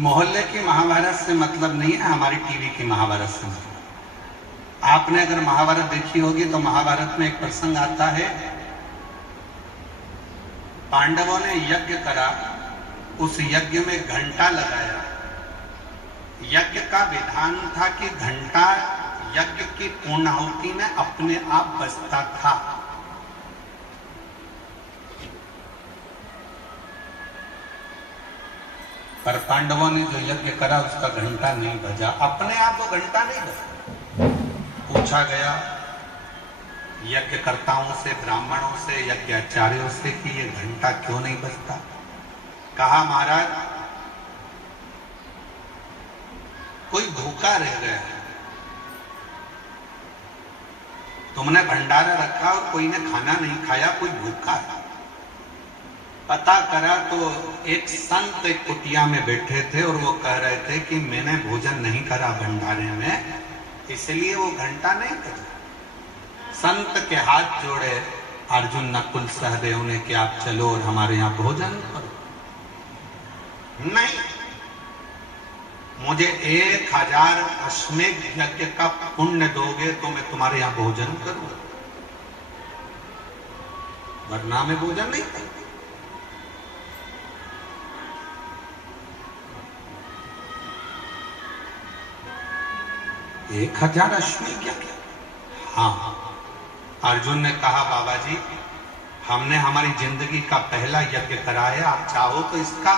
मोहल्ले की महाभारत से मतलब नहीं है, हमारी टीवी की महाभारत से मतलब। आपने अगर महाभारत देखी होगी तो महाभारत में एक प्रसंग आता है, पांडवों ने यज्ञ करा, उस यज्ञ में घंटा लगाया। यज्ञ का विधान था कि घंटा यज्ञ की पूर्णाहुति में अपने आप बजता था। पर पांडवों ने जो यज्ञ करा उसका घंटा नहीं बजा, अपने आप वो घंटा नहीं बजा। पूछा गया यज्ञकर्ताओं से, ब्राह्मणों से, यज्ञाचार्यों से कि ये घंटा क्यों नहीं बजता। कहा महाराज कोई भूखा रह गया, तुमने भंडारा रखा और कोई ने खाना नहीं खाया, कोई भूखा है। पता करा तो एक संत एक कुटिया में बैठे थे और वो कह रहे थे कि मैंने भोजन नहीं करा भंडारे में, इसलिए वो घंटा नहीं बजा। संत के हाथ जोड़े अर्जुन नकुल सहदेव ने कि आप चलो और हमारे यहाँ भोजन करो। नहीं, मुझे 1000 अश्वमेध यज्ञ का पुण्य दोगे तो मैं तुम्हारे यहाँ भोजन करूंगा, वरना मैं भोजन नहीं करूंगा। 1000 अश्वमेध यज्ञ? हाँ। अर्जुन ने कहा बाबा जी हमने हमारी जिंदगी का पहला यज्ञ कराया, आप चाहो तो इसका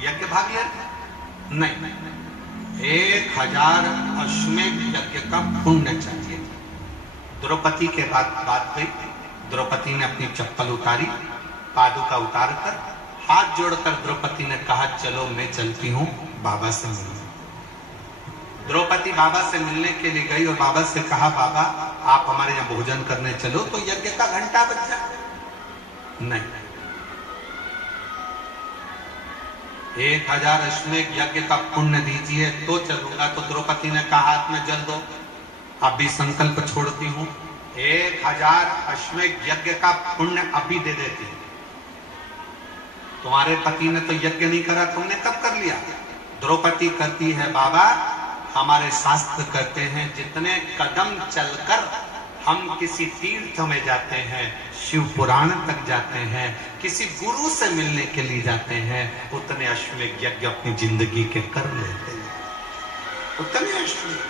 यज्ञ भाग ले। नहीं, 1000 अश्वमेध यज्ञ का पुण्य चाहिए। द्रौपदी के बात गई, द्रौपदी ने अपनी चप्पल उतारी, पादुका उतार कर हाथ जोड़कर द्रौपदी ने कहा चलो मैं चलती हूं बाबा से मिलने। द्रौपदी बाबा से मिलने के लिए गई और बाबा से कहा बाबा आप हमारे यहाँ भोजन करने चलो तो यज्ञ का घंटा बज जाए। नहीं, 1000 अश्वमेध यज्ञ का पुण्य दीजिए तो चलूंगा। तो द्रौपदी ने कहा हाथ में जल दो, अभी संकल्प छोड़ती हूं, 1000 अश्वमेध यज्ञ का पुण्य अभी दे देती हूं। तुम्हारे पति ने तो यज्ञ नहीं करा, तुमने कब कर लिया। द्रौपदी कहती है बाबा हमारे शास्त्र कहते हैं जितने कदम चलकर हम किसी तीर्थ में जाते हैं, शिव पुराण तक जाते हैं, किसी गुरु से मिलने के लिए जाते हैं, उतने अश्वमेध यज्ञ अपनी जिंदगी के कर लेते हैं। उतने अश्वमेध।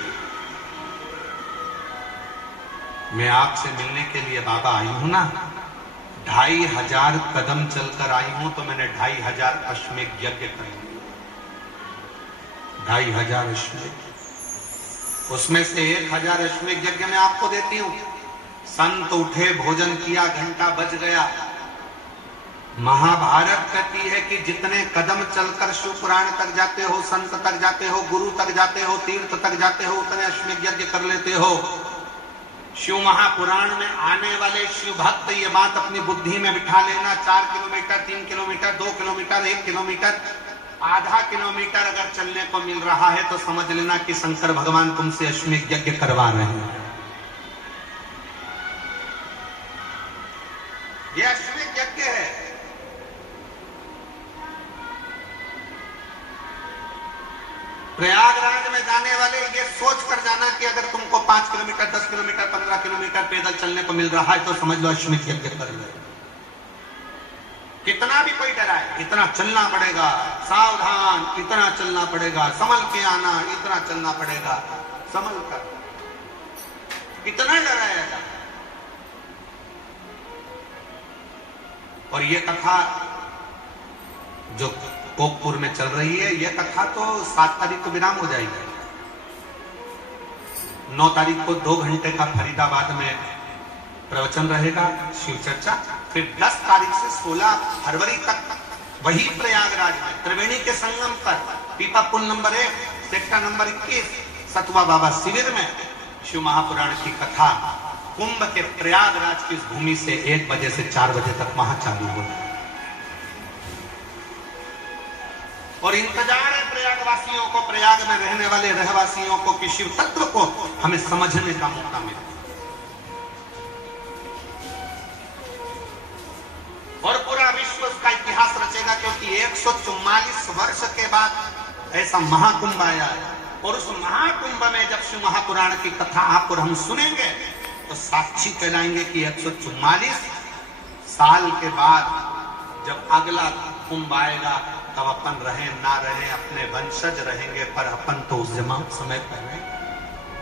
मैं आपसे मिलने के लिए बाबा आई हूं ना, 2500 कदम चलकर आई हूं तो मैंने 2500 अश्वमेध यज्ञ कर लिया। 2500 अश्वमेध, उसमें से 1000 अश्वमेध यज्ञ मैं आपको देती हूं। संत उठे, भोजन किया, घंटा बज गया। महाभारत कहती है कि जितने कदम चलकर शिव पुराण तक जाते हो, संत तक जाते हो, गुरु तक जाते हो, तीर्थ तक जाते हो, उतने अश्वमेध यज्ञ कर लेते हो। शिव महापुराण में आने वाले शिव भक्त ये बात अपनी बुद्धि में बिठा लेना, 4 किलोमीटर, 3 किलोमीटर, 2 किलोमीटर, 1 किलोमीटर, आधा किलोमीटर अगर चलने को मिल रहा है तो समझ लेना कि शंकर भगवान तुमसे अश्वमेध यज्ञ करवा रहे हैं। ये अश्वमेध यज्ञ है। प्रयागराज में जाने वाले ये सोच कर जाना कि अगर तुमको 5 किलोमीटर, 10 किलोमीटर, 15 किलोमीटर पैदल चलने को मिल रहा है तो समझ लो अश्वमेध यज्ञ कर रहे हो। कितना भी कोई डराए, इतना चलना पड़ेगा, सावधान, इतना चलना पड़ेगा, संभल के आना, इतना चलना पड़ेगा, संभल कर, इतना डराया जाए। और ये कथा जो कोकपुर में चल रही है, ये कथा तो 7 तारीख को विराम हो जाएगी। 9 तारीख को 2 घंटे का फरीदाबाद में प्रवचन रहेगा, शिव चर्चा। फिर 10 तारीख से 16 फरवरी तक वही प्रयागराज में त्रिवेणी के संगम पर पीपा पुल नंबर 1 सेक्टर नंबर 21 सतवा बाबा शिविर में शिव महापुराण की कथा कुंभ के प्रयागराज की भूमि से 1 बजे से 4 बजे तक वहां चालू होगी। और इंतजार है प्रयागवासियों को, प्रयाग में रहने वाले रहवासियों को कि शिव तत्व को हमें समझने का मौका मिले। और पूरा विश्व उसका इतिहास रचेगा, क्योंकि 144 वर्ष के बाद ऐसा महाकुंभ आया है। और उस महाकुंभ में जब शिव महापुराण की कथा आप और हम सुनेंगे तो साक्षी कहलाएंगे कि 144 साल के बाद जब अगला कुंभ आएगा तब अपन रहे ना रहे, अपने वंशज रहेंगे, पर अपन तो उस समय पर रहेंगे।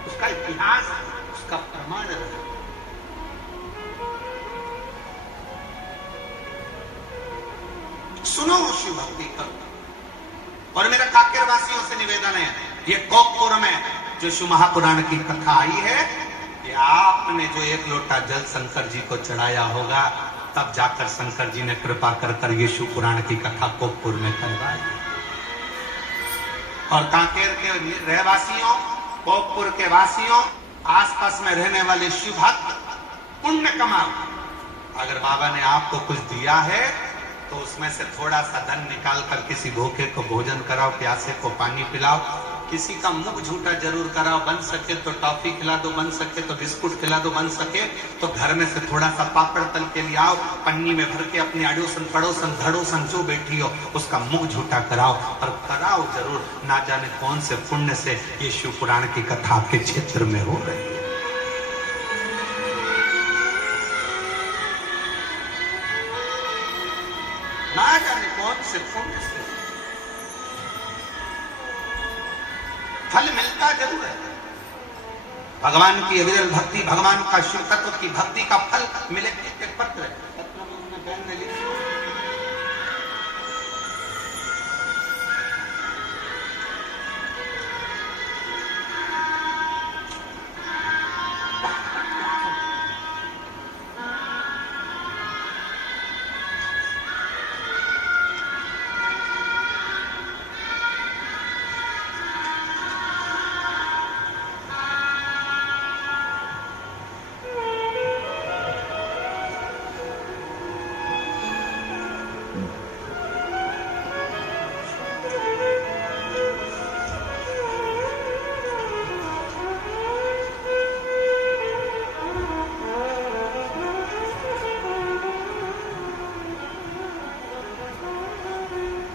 उसका इतिहास, उसका प्रमाण रहेगा। सुनो शिव भक्ति करो। और मेरा काकेर वासियों से निवेदन है, ये कोकपुर में जो शिव महापुराण की कथा आई है, कि आपने जो 1 लोटा जल शंकर जी को चढ़ाया होगा, तब जाकर शंकर जी ने कृपा कर ये शिव पुराण की कथा कोकपुर में करवाई। और कांकेर के रहवासियों, कोकपुर के वासियों, आसपास में रहने वाले शिव भक्त पुण्य कमाओ। अगर बाबा ने आपको कुछ दिया है तो उसमें से थोड़ा सा धन निकाल कर किसी भूखे को भोजन कराओ, प्यासे को पानी पिलाओ, किसी का मुख झूठा जरूर कराओ, बन सके तो टॉफी खिला दो, बन सके तो बिस्कुट खिला दो, बन सके तो घर में से थोड़ा सा पापड़ तल के लिए आओ, पन्नी में भर के अपनी अड़ोसन पड़ोसन धड़ोसन जो बैठी हो उसका मुख झूठा कराओ, और कराओ जरूर। ना जाने कौन से पुण्य से ये शिव पुराण की कथा आपके क्षेत्र में हो रही है। ना जाने कौन से पुण्य से फल मिलता जरूर है। भगवान की अविरल भक्ति, भगवान का शिव तत्व की भक्ति का फल मिले। एक पत्र है, पत्र में उन्होंने बहन ने लिखा,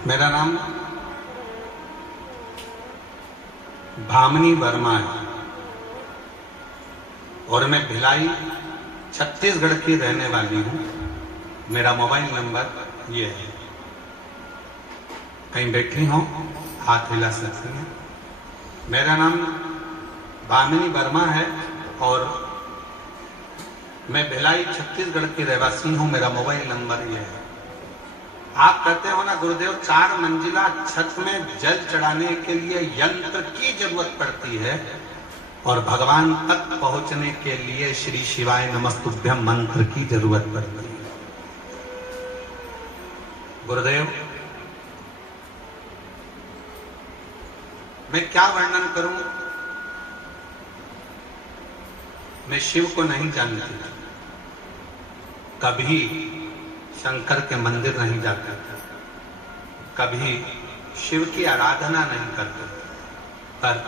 मेरा नाम भामिनी वर्मा है और मैं भिलाई छत्तीसगढ़ की रहने वाली हूं। मेरा मोबाइल नंबर ये है, कहीं बैठी हो हाथ हिला सकते हैं। मेरा नाम भामिनी वर्मा है और मैं भिलाई छत्तीसगढ़ की रहवासी हूं। मेरा मोबाइल नंबर ये है। आप कहते हो ना गुरुदेव, 4 मंजिला छत में जल चढ़ाने के लिए यंत्र की जरूरत पड़ती है और भगवान तक पहुंचने के लिए श्री शिवाय नमस्तुभ्यम मंत्र की जरूरत पड़ती है। गुरुदेव, मैं क्या वर्णन करूं? मैं शिव को नहीं जानती, कभी शंकर के मंदिर नहीं जाते, कभी शिव की आराधना नहीं करते, पर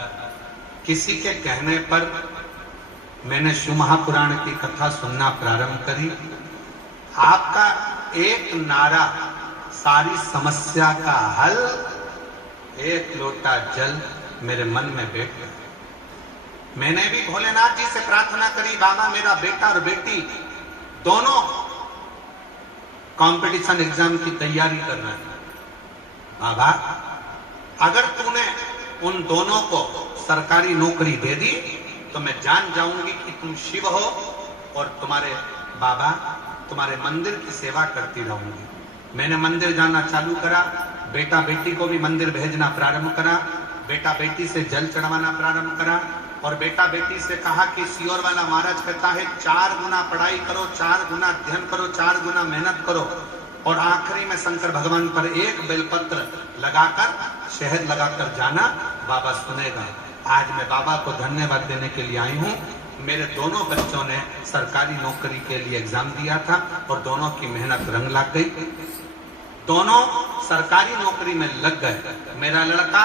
किसी के कहने पर मैंने शिव महापुराण की कथा सुनना प्रारंभ करी। आपका एक नारा सारी समस्या का हल, 1 लोटा जल मेरे मन में बैठ गया। मैंने भी भोलेनाथ जी से प्रार्थना करी, बाबा मेरा बेटा और बेटी दोनों कंपटीशन एग्जाम की तैयारी कर रहे हैं। बाबा, अगर तूने उन दोनों को सरकारी नौकरी दे दी तो मैं जान जाऊंगी कि तुम शिव हो और तुम्हारे बाबा तुम्हारे मंदिर की सेवा करती रहूंगी। मैंने मंदिर जाना चालू करा, बेटा बेटी को भी मंदिर भेजना प्रारंभ करा, बेटा बेटी से जल चढ़वाना प्रारंभ करा और बेटा बेटी से कहा कि सियोर वाला महाराज कहता है 4 गुना पढ़ाई करो, 4 गुना अध्ययन करो, 4 गुना मेहनत करो। और आखिरी में शंकर भगवान पर 1 बेलपत्र लगाकर, शहद लगाकर जाना, बाबा सुनेगा। आज मैं बाबा को धन्यवाद देने के लिए आई हूँ। मेरे दोनों बच्चों ने सरकारी नौकरी के लिए एग्जाम दिया था और दोनों की मेहनत रंग लग गई, दोनों सरकारी नौकरी में लग गए। मेरा लड़का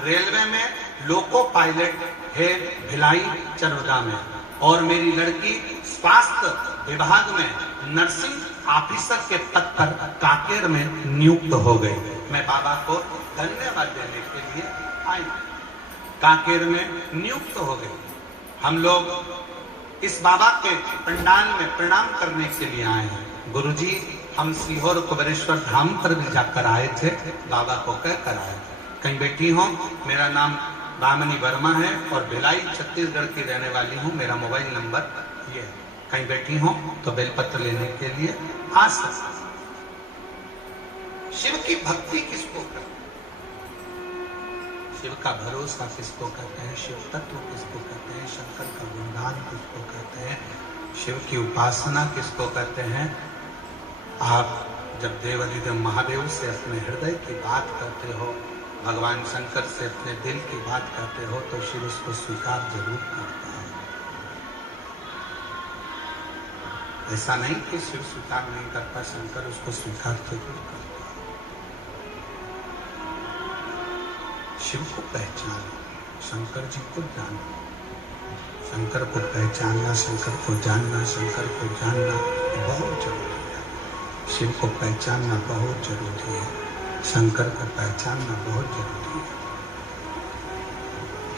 रेलवे में लोको पायलट है भिलाई चरोदा में, और मेरी लड़की स्वास्थ्य विभाग में नर्सिंग ऑफिसर के पद पर कांकेर में नियुक्त हो गई। मैं बाबा को धन्यवाद देने के लिए आई, कांकेर में नियुक्त हो गए। हम लोग इस बाबा के पंडाल में प्रणाम करने के लिए आए हैं। गुरुजी, हम सीहोर कुबेरेश्वर धाम पर भी जाकर आए थे, बाबा को कहकर आए थे। कहीं बैठी हो, मेरा नाम दामिनी वर्मा है और भिलाई छत्तीसगढ़ की रहने वाली हूँ। मेरा मोबाइल नंबर ये है। कहीं बैठी हो तो बेलपत्र लेने के लिए आ सकते। शिव की भक्ति किसको करते हैं? शिव का भरोसा किसको कहते हैं? शिव तत्व किसको कहते हैं? शंकर का गुणगान किसको कहते हैं? शिव की उपासना किसको कहते हैं? आप जब देवाधिदेव महादेव से अपने हृदय की बात करते हो, भगवान शंकर से अपने दिल की बात करते हो, तो शिव उसको स्वीकार जरूर करता है। ऐसा नहीं कि शिव स्वीकार नहीं करता, शंकर उसको स्वीकार जरूर करता है। शिव को पहचानो, शंकर जी को जानो। शंकर को पहचानना, शंकर को जानना, शंकर को जानना बहुत जरूरी है। शिव को पहचानना बहुत जरूरी है, शंकर को पहचानना बहुत जरूरी है।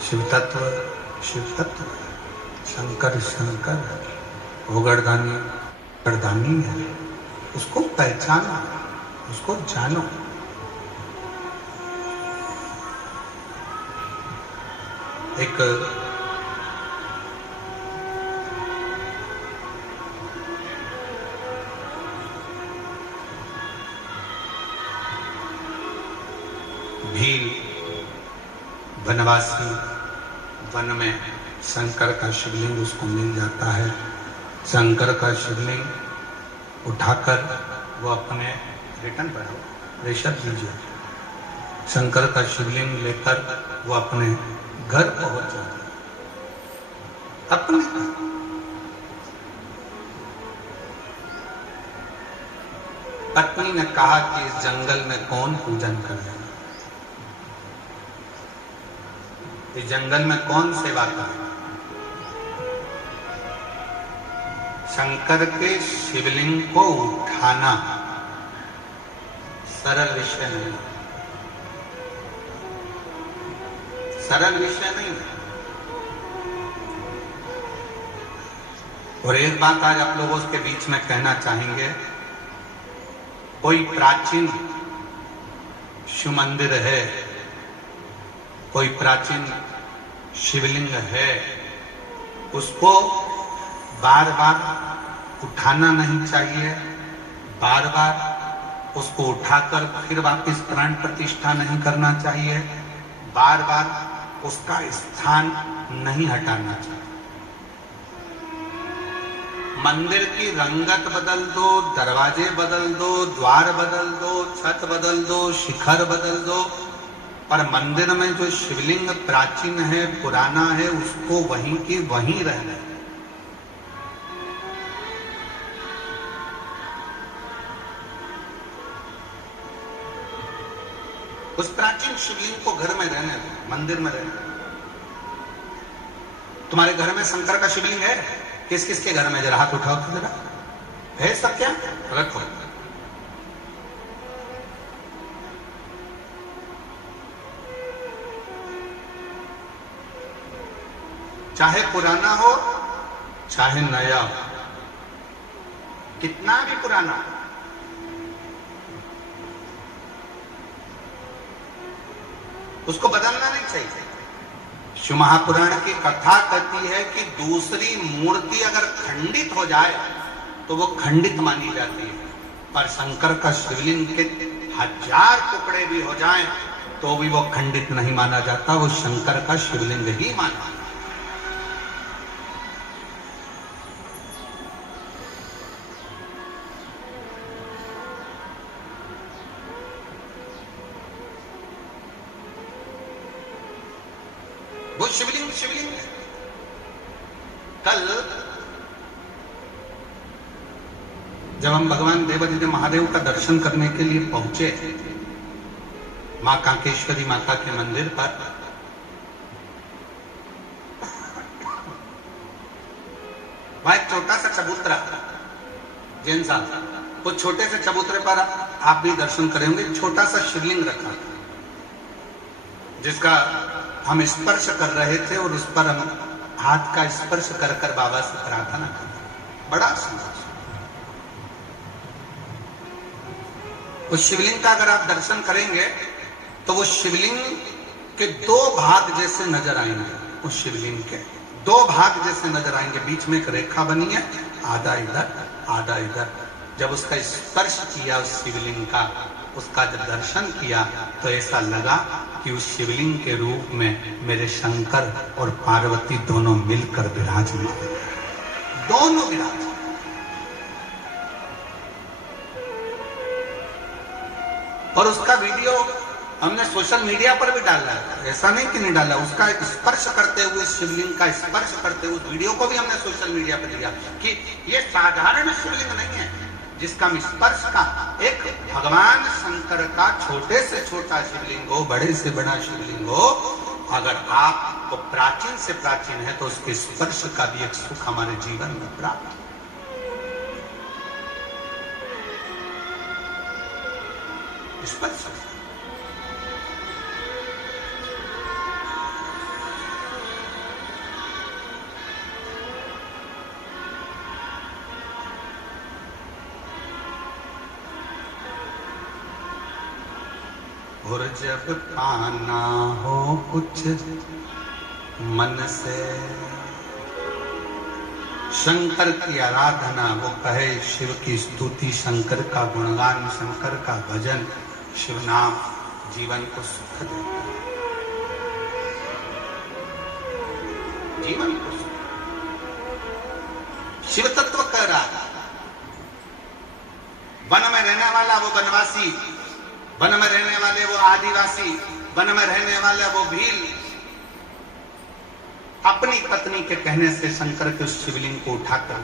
शिव तत्व शिव तत्व, शंकर शंकर, वो गर्दानी है। उसको पहचानो, उसको जानो। एक भील वनवासी वन में शंकर का शिवलिंग उसको मिल जाता है। शंकर का शिवलिंग उठाकर वो अपने रिटर्न बढ़ाओ, प्रेशर दीजिए। शंकर का शिवलिंग लेकर वो अपने घर पहुंच जाता है, अपने घर। पत्नी ने कहा कि इस जंगल में कौन पूजन करेगा, इस जंगल में कौन सेवा करेगा। शंकर के शिवलिंग को उठाना सरल विषय नहीं, सरल विषय नहीं है। और एक बात आज आप लोगों के बीच में कहना चाहेंगे, कोई प्राचीन शिव मंदिर है, कोई प्राचीन शिवलिंग है, उसको बार बार उठाना नहीं चाहिए, बार बार उसको उठाकर फिर वापस प्राण प्रतिष्ठा नहीं करना चाहिए, बार बार उसका स्थान नहीं हटाना चाहिए। मंदिर की रंगत बदल दो, दरवाजे बदल दो, द्वार बदल दो, छत बदल दो, शिखर बदल दो, पर मंदिर में जो शिवलिंग प्राचीन है, पुराना है, उसको वहीं की वहीं रहना है। उस प्राचीन शिवलिंग को घर में रहने दो, मंदिर में रहने दो। तुम्हारे घर में शंकर का शिवलिंग है? किस किस के घर में? जरा हाथ उठाओ तो, जरा है सब क्या? रखो। चाहे पुराना हो चाहे नया हो, कितना भी पुराना हो, उसको बदलना नहीं चाहिए। शिव महापुराण की कथा कहती है कि दूसरी मूर्ति अगर खंडित हो जाए तो वो खंडित मानी जाती है, पर शंकर का शिवलिंग के 1000 टुकड़े भी हो जाएं तो भी वो खंडित नहीं माना जाता, वो शंकर का शिवलिंग ही माना जाता। वो शिवलिंग शिवलिंग है। कल जब हम भगवान देवाधिदेव महादेव का दर्शन करने के लिए पहुंचे मां कांकेश्वरी माता के मंदिर पर, वहां एक छोटा सा चबूतरा जैन साहब, वो छोटे से चबूतरे पर आप भी दर्शन करेंगे, छोटा सा शिवलिंग रखा था जिसका हम स्पर्श कर रहे थे और उस पर हम हाथ का स्पर्श कर कर बाबा से प्रार्थना कर रहे। बड़ा सुंदर। उस शिवलिंग का अगर आप दर्शन करेंगे तो वो शिवलिंग के दो भाग जैसे नजर आएंगे। उस शिवलिंग के दो भाग जैसे नजर आएंगे, बीच में एक रेखा बनी है, आधा इधर आधा इधर। जब उसका स्पर्श किया उस शिवलिंग का, उसका जब दर्शन किया तो ऐसा लगा कि उस शिवलिंग के रूप में मेरे शंकर और पार्वती दोनों मिलकर विराजमान, दोनों विराज। और उसका वीडियो हमने सोशल मीडिया पर भी डाला है, ऐसा नहीं कि नहीं डाला। उसका स्पर्श करते हुए, शिवलिंग का स्पर्श करते हुए वीडियो को भी हमने सोशल मीडिया पर दिया कि ये साधारण शिवलिंग नहीं है जिसका हम स्पर्श का, एक भगवान शंकर का छोटे से छोटा शिवलिंग हो, बड़े से बड़ा शिवलिंग हो, अगर आपको प्राचीन से प्राचीन है तो उसके स्पर्श का भी एक सुख हमारे जीवन में प्राप्त। स्पर्श और जब पाना हो कुछ मन से, शंकर की आराधना, वो कहे शिव की स्तुति, शंकर का गुणगान, शंकर का भजन, शिव नाम जीवन को सुख देता है, जीवन को सुख। शिव तत्व कह रहा है, वन में रहने वाला वो वनवासी, वन में रहने वाले वो आदिवासी, वन में रहने वाले वो भील, अपनी पत्नी के कहने से शंकर के उस शिवलिंग को उठाकर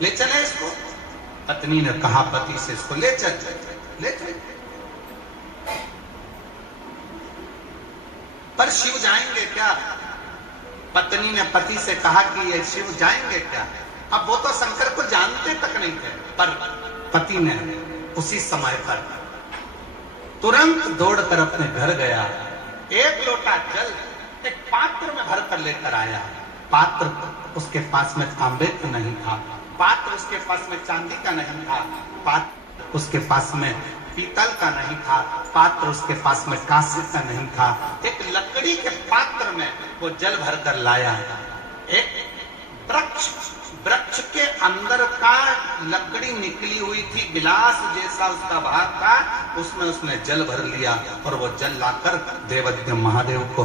ले चले इसको। पत्नी ने कहा पति से, इसको ले चल, ले चल। पर शिव जाएंगे क्या? पत्नी ने पति से कहा कि ये शिव जाएंगे क्या? अब वो तो शंकर को जानते तक नहीं थे, पर पति ने उसी समय पर तुरंत दौड़कर अपने घर गया, एक लोटा जल एक पात्र में भरकर लेकर आया। पात्र उसके पास में तांबे का नहीं था, पात्र उसके पास में चांदी का नहीं था, पात्र उसके पास में पीतल का नहीं था, पात्र उसके पास में कांसे का नहीं था। एक लकड़ी के पात्र में वो जल भरकर लाया। एक वृक्ष के अंदर का लकड़ी निकली हुई थी, गिलास जैसा उसका भाग था, उसमें उसने जल भर लिया और वो जल लाकर देवज्ञ महादेव को